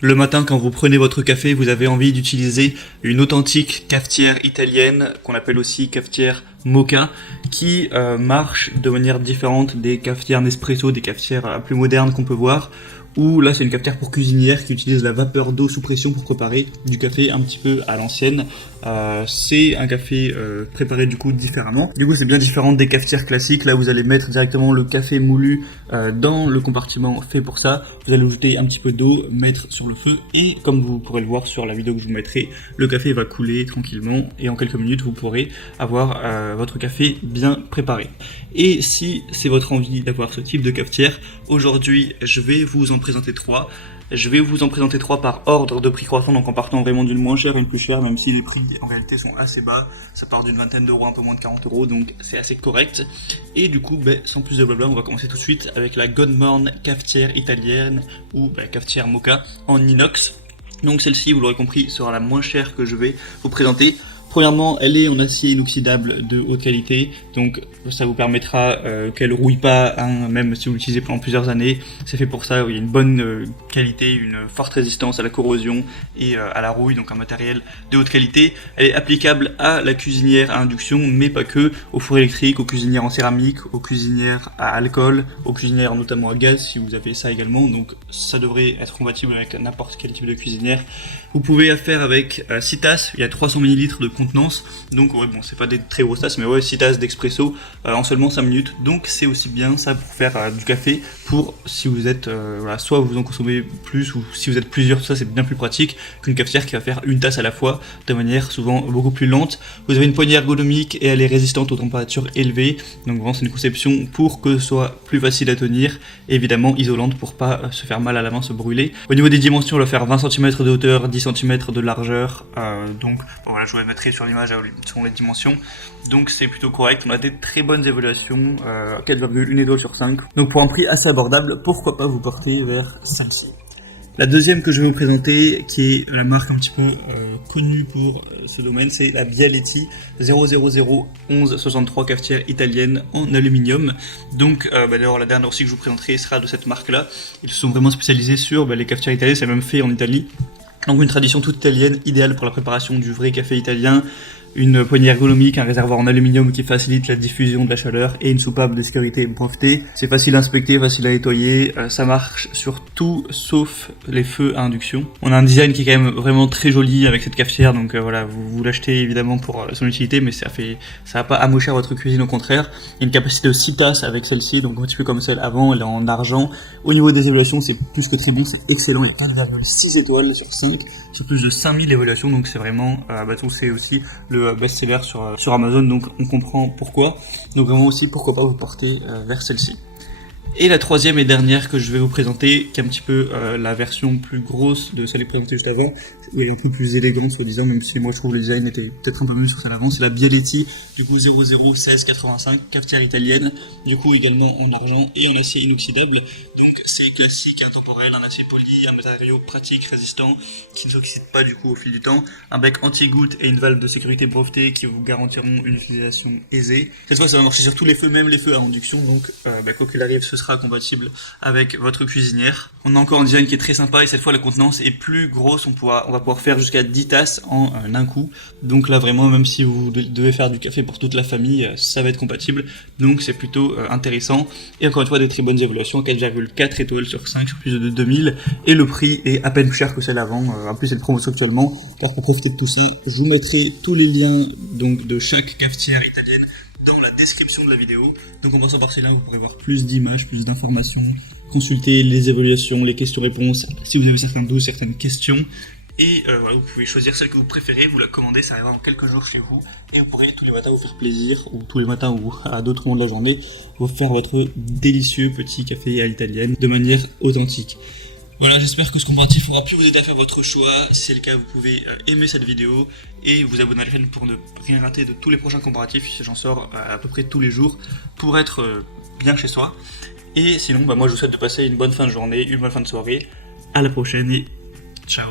Le matin, quand vous prenez votre café, vous avez envie d'utiliser une authentique cafetière italienne, qu'on appelle aussi cafetière moka, qui marche de manière différente des cafetières Nespresso, des cafetières plus modernes qu'on peut voir, où là c'est une cafetière pour cuisinière qui utilise la vapeur d'eau sous pression pour préparer du café un petit peu à l'ancienne. C'est un café préparé du coup différemment. Du coup c'est bien différent des cafetières classiques. Là vous allez mettre directement le café moulu dans le compartiment fait pour ça. Vous allez ajouter un petit peu d'eau, mettre sur le feu et comme vous pourrez le voir sur la vidéo que je vous mettrai, le café va couler tranquillement et en quelques minutes vous pourrez avoir votre café bien préparé. Et si c'est votre envie d'avoir ce type de cafetière, aujourd'hui je vais vous en présenter trois. Je vais vous en présenter trois par ordre de prix croissant, donc en partant vraiment d'une moins chère à une plus chère, même si les prix en réalité sont assez bas. Ça part d'une vingtaine d'euros, un peu moins de 40 euros, donc c'est assez correct. Et du coup, sans plus de blabla, on va commencer tout de suite avec la Godmorn cafetière italienne, ou cafetière moka en inox. Donc celle-ci, vous l'aurez compris, sera la moins chère que je vais vous présenter. Premièrement, elle est en acier inoxydable de haute qualité, donc ça vous permettra qu'elle rouille pas, même si vous l'utilisez pendant plusieurs années. C'est fait pour ça, il y a une bonne qualité, une forte résistance à la corrosion et à la rouille, donc un matériel de haute qualité. Elle est applicable à la cuisinière à induction, mais pas que, aux fours électriques, aux cuisinières en céramique, aux cuisinières à alcool, aux cuisinières notamment à gaz si vous avez ça également, donc ça devrait être compatible avec n'importe quel type de cuisinière. Vous pouvez faire avec 6 tasses, il y a 300 ml de contenance, donc ouais bon c'est pas des très grosses tasses mais ouais 6 tasses d'expresso en seulement 5 minutes, donc c'est aussi bien ça pour faire du café, pour si vous êtes voilà, soit vous en consommez plus ou si vous êtes plusieurs, tout ça c'est bien plus pratique qu'une cafetière qui va faire une tasse à la fois de manière souvent beaucoup plus lente. Vous avez une poignée ergonomique et elle est résistante aux températures élevées, donc vraiment c'est une conception pour que ce soit plus facile à tenir, et évidemment isolante pour pas se faire mal à la main, se brûler. Au niveau des dimensions, on va faire 20 cm de hauteur, 10 cm de largeur, donc bon, voilà, je vous la mettrai sur l'image selon les dimensions, donc c'est plutôt correct. On a des très bonnes évaluations, 4,1 étoiles sur 5, donc pour un prix assez abordable, pourquoi pas vous porter vers celle-ci. La deuxième que je vais vous présenter, qui est la marque un petit peu connue pour ce domaine, c'est la Bialetti 0001163 cafetière italienne en aluminium. Donc d'ailleurs la dernière aussi que je vous présenterai sera de cette marque-là. Ils se sont vraiment spécialisés sur les cafetières italiennes, c'est même fait en Italie. Donc une tradition toute italienne, idéale pour la préparation du vrai café italien. Une poignée ergonomique, un réservoir en aluminium qui facilite la diffusion de la chaleur et une soupape de sécurité brevetée. C'est facile à inspecter, facile à nettoyer, ça marche sur tout sauf les feux à induction. On a un design qui est quand même vraiment très joli avec cette cafetière, donc voilà, vous l'achetez évidemment pour son utilité, mais ça va pas amocher votre cuisine, au contraire. Il y a une capacité de 6 tasses avec celle-ci, donc un petit peu comme celle avant, elle est en argent. Au niveau des évaluations, c'est plus que très bon, c'est excellent, il y a 4,6 étoiles sur 5, sur plus de 5000 évaluations, donc c'est vraiment, c'est aussi le best-seller sur Amazon, donc on comprend pourquoi. Donc vraiment aussi pourquoi pas vous porter vers celle-ci. Et la troisième et dernière que je vais vous présenter, qui est un petit peu la version plus grosse de celle que j'ai présentée juste avant, et un peu plus élégante soi-disant, même si moi je trouve le design était peut-être un peu mieux sur celle avant, c'est la Bialetti du coup 001685, cafetière italienne, du coup également en argent et en acier inoxydable, donc c'est classique, intemporel, un acier poli, un matériau pratique, résistant, qui ne s'oxyde pas du coup au fil du temps, un bec anti-goutte et une valve de sécurité brevetée qui vous garantiront une utilisation aisée. Cette fois ça va marcher sur tous les feux, même les feux à induction, donc quoi qu'il arrive ce sera compatible avec votre cuisinière. On a encore un design qui est très sympa et cette fois la contenance est plus grosse, on va pouvoir faire jusqu'à 10 tasses en un coup, donc là vraiment même si vous devez faire du café pour toute la famille, ça va être compatible, donc c'est plutôt intéressant. Et encore une fois des très bonnes évaluations, 4,4 étoiles sur 5 sur plus de 2000, et le prix est à peine plus cher que celle avant, en plus c'est une promotion actuellement, car pour profiter de tout ça, je vous mettrai tous les liens donc de chaque cafetière italienne dans la description de la vidéo. Donc en passant par celle-là, vous pourrez voir plus d'images, plus d'informations, consulter les évaluations, les questions-réponses, si vous avez certains doutes, certaines questions. Et voilà, vous pouvez choisir celle que vous préférez, vous la commandez, ça arrivera en quelques jours chez vous, et vous pourrez tous les matins vous faire plaisir, ou tous les matins ou à d'autres moments de la journée, vous faire votre délicieux petit café à l'italienne de manière authentique. Voilà, j'espère que ce comparatif aura pu vous aider à faire votre choix. Si c'est le cas, vous pouvez aimer cette vidéo et vous abonner à la chaîne pour ne rien rater de tous les prochains comparatifs. J'en sors à peu près tous les jours pour être bien chez soi. Et sinon, moi je vous souhaite de passer une bonne fin de journée, une bonne fin de soirée. À la prochaine et ciao.